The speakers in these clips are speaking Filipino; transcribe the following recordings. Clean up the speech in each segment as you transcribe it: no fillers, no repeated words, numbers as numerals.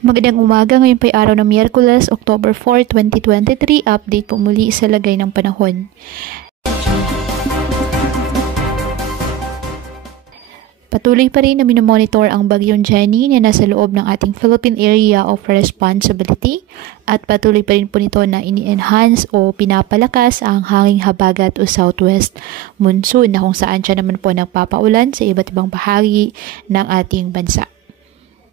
Magandang umaga, ngayon pa'y araw ng Miyerkules, October 4, 2023. Update po muli sa lagay ng panahon. Patuloy pa rin na minomonitor ang bagyong Jenny na nasa loob ng ating Philippine Area of Responsibility at patuloy pa rin po nito na ini-enhance o pinapalakas ang hanging habagat o southwest monsoon na kung saan siya naman po nagpapaulan sa iba't ibang bahagi ng ating bansa.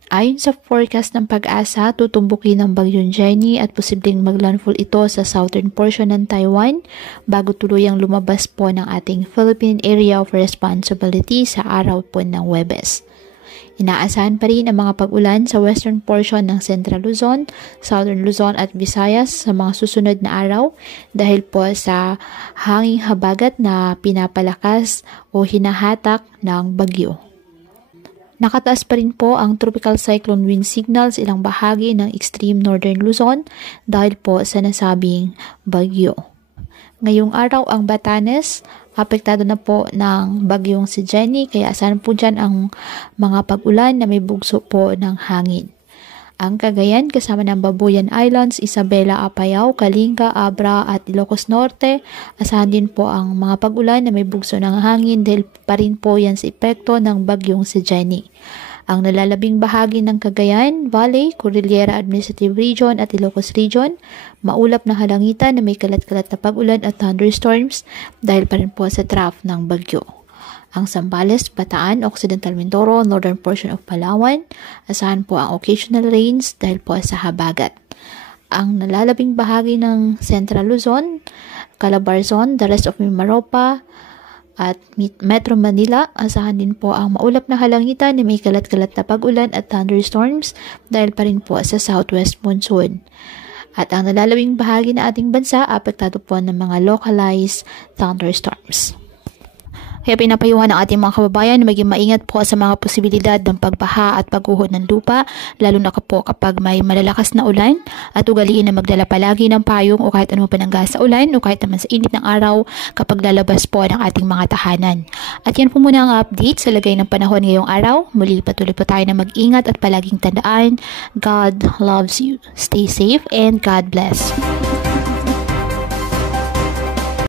Ayon sa forecast ng Pag-asa, tutumbukin ng bagyong Jenny at posibleng maglandfall ito sa southern portion ng Taiwan bago tuluyang lumabas po ng ating Philippine Area of Responsibility sa araw po ng Huwebes. Inaasahan pa rin ang mga pag-ulan sa western portion ng Central Luzon, Southern Luzon at Visayas sa mga susunod na araw dahil po sa hanging habagat na pinapalakas o hinahatak ng bagyo. Nakataas pa rin po ang tropical cyclone wind signals ilang bahagi ng extreme northern Luzon dahil po sa nasabing bagyo. Ngayong araw ang Batanes, apektado na po ng bagyong si Jenny kaya asahan po dyan ang mga pag-ulan na may bugso po ng hangin. Ang Cagayan kasama ng Babuyan Islands, Isabela, Apayao, Kalinga, Abra at Ilocos Norte. Asahan din po ang mga pag-ulan na may bugso ng hangin dahil pa rin po yan sa epekto ng bagyong si Jenny. Ang nalalabing bahagi ng Cagayan Valley, Cordillera Administrative Region at Ilocos Region, maulap na halangitan na may kalat-kalat na pag-ulan at thunderstorms dahil pa rin po sa trough ng bagyo. Ang Zambales, Bataan, Occidental Mindoro, northern portion of Palawan, asahan po ang occasional rains dahil po sa habagat. Ang nalalabing bahagi ng Central Luzon, Calabarzon, the rest of Mimaropa, at Metro Manila, asahan din po ang maulap na halangitan na may kalat-kalat na pag-ulan at thunderstorms dahil pa rin po sa southwest monsoon. At ang nalalabing bahagi ng ating bansa, apektado po ng mga localized thunderstorms. Kaya pinapayuhan ng ating mga kababayan na maging maingat po sa mga posibilidad ng pagbaha at pagguho ng lupa, lalo na po kapag may malalakas na ulan at ugaliin na magdala palagi ng payong o kahit anong panangga sa ulan o kahit naman sa init ng araw kapag lalabas po ng ating mga tahanan. At yan po muna ang update sa lagay ng panahon ngayong araw. Muli patuloy po tayo na mag-ingat at palaging tandaan, God loves you. Stay safe and God bless.